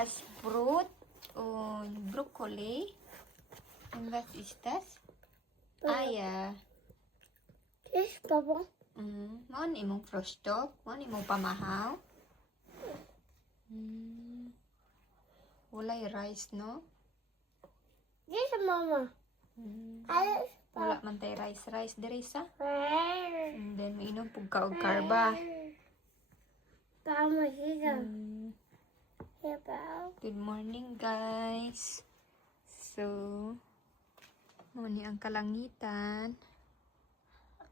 has fruit und Brokkoli. Und was ist das? Eier. Das ist Papa. Mo ni imong frostok, mo ni imong pamahaw. Walay rice, no? Das ist Mama. Alles Wala man tay rice diri sa. Papa. And then mainom pug ka og karba. Mama, hier. Hier, Papa. Good morning, guys. So, mo ni ang kalangitan.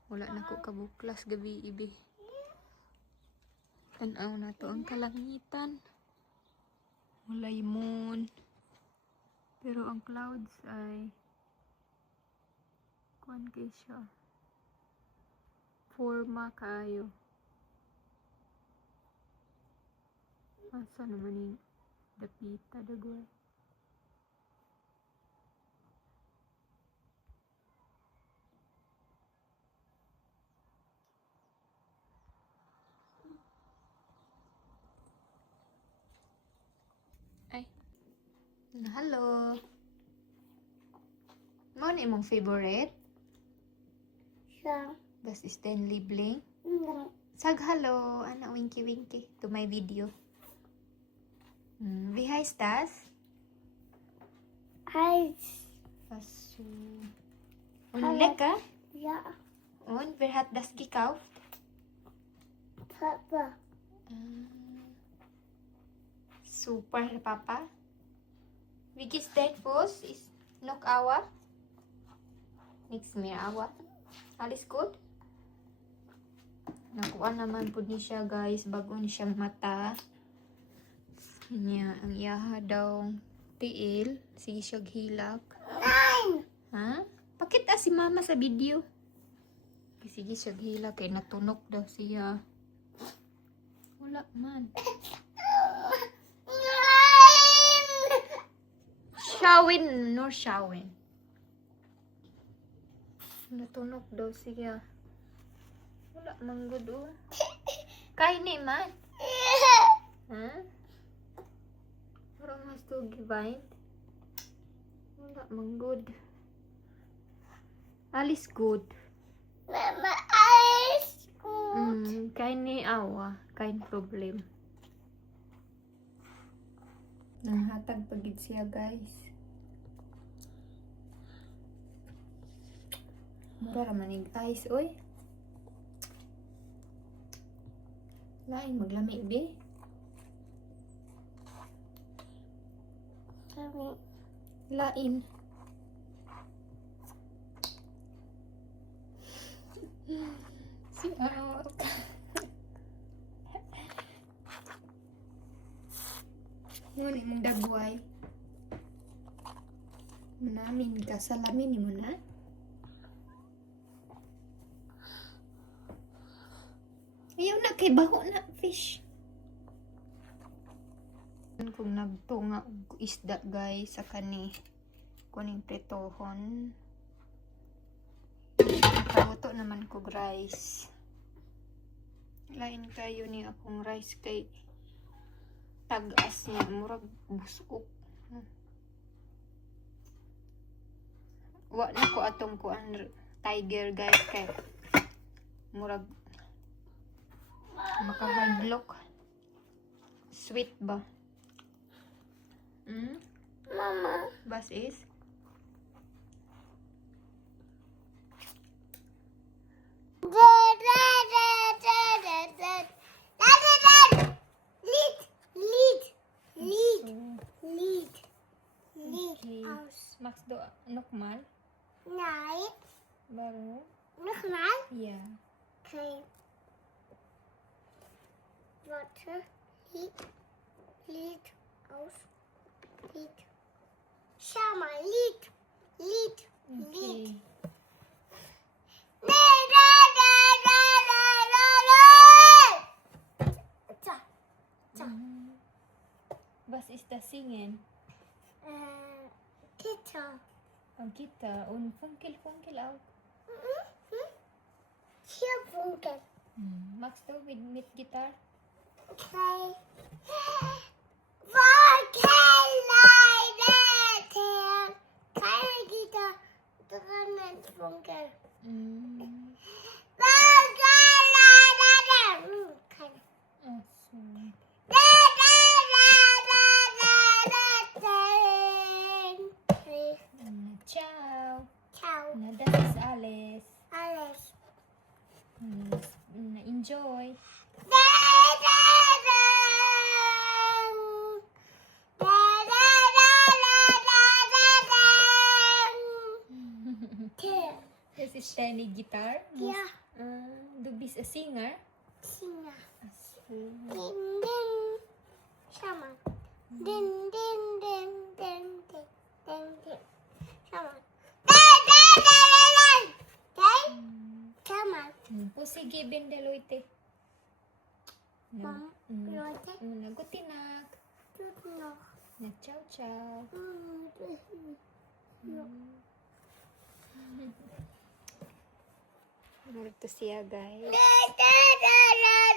Wala na ko kabuklas gabi ibi. Tanaw na to ang kalangitan. Walay moon. Pero ang clouds ay kuan kay siya. Forma kayo. Asa naman yung dapita dagoy. Ay. Hello. Mo ni imong favorite? Ja. Das ist dein Liebling? Ja. Sag hello, Anna, winky winky to my video. Wie heißt das? Eis. So. Und lecker? Ja. Und wer hat das gekauft? Papa. Super, Papa. Wie geht's dein Fuß? Ist noch Aua? Nichts mehr Aua. Alles gut? Nakuha naman po ni siya, guys. Bago ni siyang mata. Niya, ang iyaha daw tiil. Sige siya hilak. Nein! Ha? Pakita si mama sa video. Sige siya hilak. Kaya natunog daw siya. Wala man. Shawin, no shawin. Natunog daw siya. Wala man good oh. Kain ni man. Ha? Parang mas to givain. Wala man good. Alis good. Mama, Eis. Gut. Kain ni awa. Kain problem. Nahatag pagid siya, guys. Mura manig ice, oy. Lain maglami, be. Kami. Lain. Si Awak. Ngunit mong dagway. Manamin ka. Salamin mo na. Ayaw na kay baho na fish. Kung nagtunga og isda, guys, sa kani kuning pretohon. Nakaluto naman ko rice. Lain kayo ni akong rice kay tagas niya murag busok. Wa na ko atong kuan tiger, guys, kay murag maka-hardlock. Sweet ba? Mama. Was ist? Lied aus. Magst du nochmal? Nein. Warum? Nochmal? Ja. Okay. Warte. Lied aus. Lied. Schau mal, Lied. Lied. Okay. Nee, da. So. Was ist das Singen? Gitter. Ang Gitarre und Funkel auch. Hier Funkel. Magst du mit Gitarre? Okay. Funkel. Funkel. Mm. Okay. Ah, sorry. Ciao. Ciao. Das ist alles. Alles. Enjoy. Das ist deine Gitarre? Ja. Du bist ein Singer? Singer. Ach so. Din, din. Schau mal. Din, din, din, din, din, din, din. Schau mal. Schau mal. O sige, Bendeloite. Mom, Leute, Nagutinak. tut noch. Na ciao ciao. Murto siya guys. La, la, la, la.